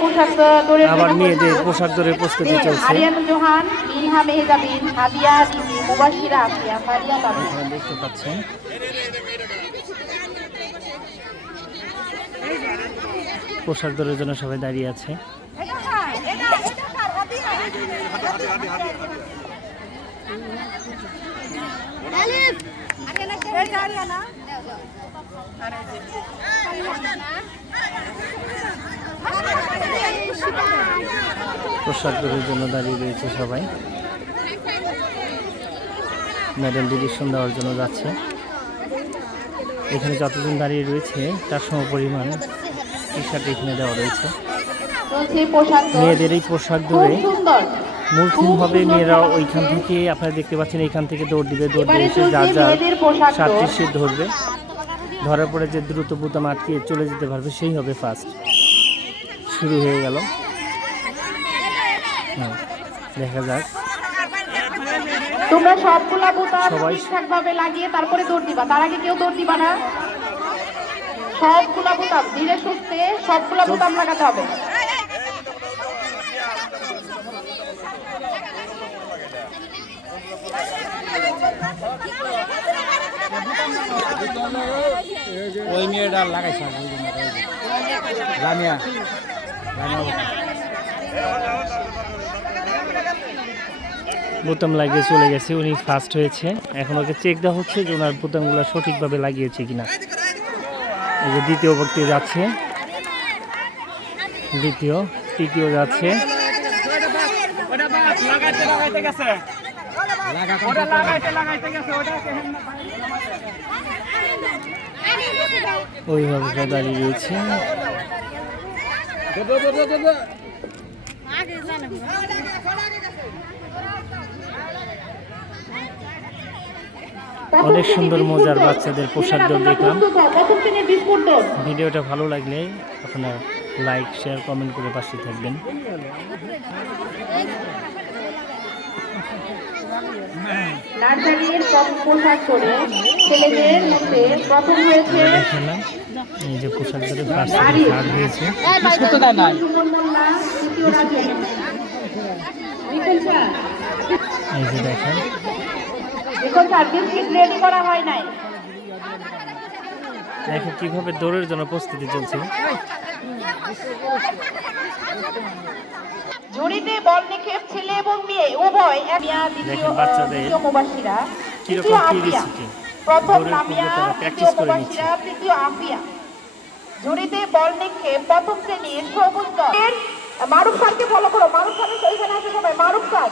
পোশাক দৌড়ের আবার মেয়েদের পোশাক দৌড়ের প্রস্তুতি চলছে। আরিয়ানা জোহান, মিনহা মেহজাবিন, হাদিয়া রিমি, মুবাশিরা আফিয়া, ফারিয়া তাবিন। এখানে দেখতে পাচ্ছেন পোশাক দৌড়ের জন্য সবাই দাঁড়িয়ে আছে। পোশাক দৌড়ের জন্য দাঁড়িয়ে রয়েছে সবাই। ম্যাডাম ডিরেকশন দেওয়ার জন্য যাচ্ছে। এখানে যতজন দাঁড়িয়ে রয়েছে তার সম পরিমাণ টি শার্ট এখানে দেওয়া রয়েছে। মেয়েদের এই পোশাক দৌড়ে মূল থিম হবে মেয়েরা ওইখান থেকে, আপনারা দেখতে পাচ্ছেন এইখান থেকে দৌড় দিবে, দৌড় দিয়ে এসে যার যার সাতটি সে ধরবে, ধরার পরে যে দ্রুত বুতাম আটকে চলে যেতে পারবে সেই হবে ফার্স্ট। শুরু হয়ে গেল, দেখা যাক। তোমরা সবগুলা বুতাম ঠিকঠাকভাবে লাগিয়ে তারপরে দৌড় দিবা, তার আগে কেউ দৌড় দিবা না। সবগুলা বুতাম ধীরে সুস্থে সবগুলা বুতাম লাগাতে হবে। ওই মেয়েটা লাগাইছে রামিয়া বোতাম লাগিয়ে চলে গেছে, উনি ফার্স্ট হয়েছে। এখন ওকে চেক দেওয়া হচ্ছে যে ওনার বোতামগুলো সঠিকভাবে লাগিয়েছে কিনা। এই যে দ্বিতীয় ব্যক্তি যাচ্ছে, দ্বিতীয়, তৃতীয় যাচ্ছে। ওইভাবে দাঁড়িয়ে রয়েছে। অনেক সুন্দর মজার বাচ্চাদের পোশাক দৌড় দেখলাম। ভিডিওটা ভালো লাগলে আপনারা লাইক শেয়ার কমেন্ট করে পাশে থাকবেন। নার্সারির পোশাক করে ছেলেদের মধ্যে প্রথম হয়েছে এই যে পোশাক দৌড়ে ফার্স্ট হয়েছে। এই যে দেখেন দেখো কিভাবে দৌড়ের জন্য প্রস্তুতি চলছে। ঝুড়িতে বল নিক্ষেপ ছেলে এবং মেয়ে উভয়। দেখেন বাচ্চাদের কিরকম কিউরিওসিটি, প্রথম লামিয়া, দ্বিতীয় মুবাশিরা, তৃতীয় আফিয়া। ঝুড়িতে বল নিক্ষেপ প্রথম শ্রেণীর সবুজ দল। মারুফ স্যারকে ফলো করো, মারুফ স্যারের ওইখানে আছে সবাই। মারুফ স্যার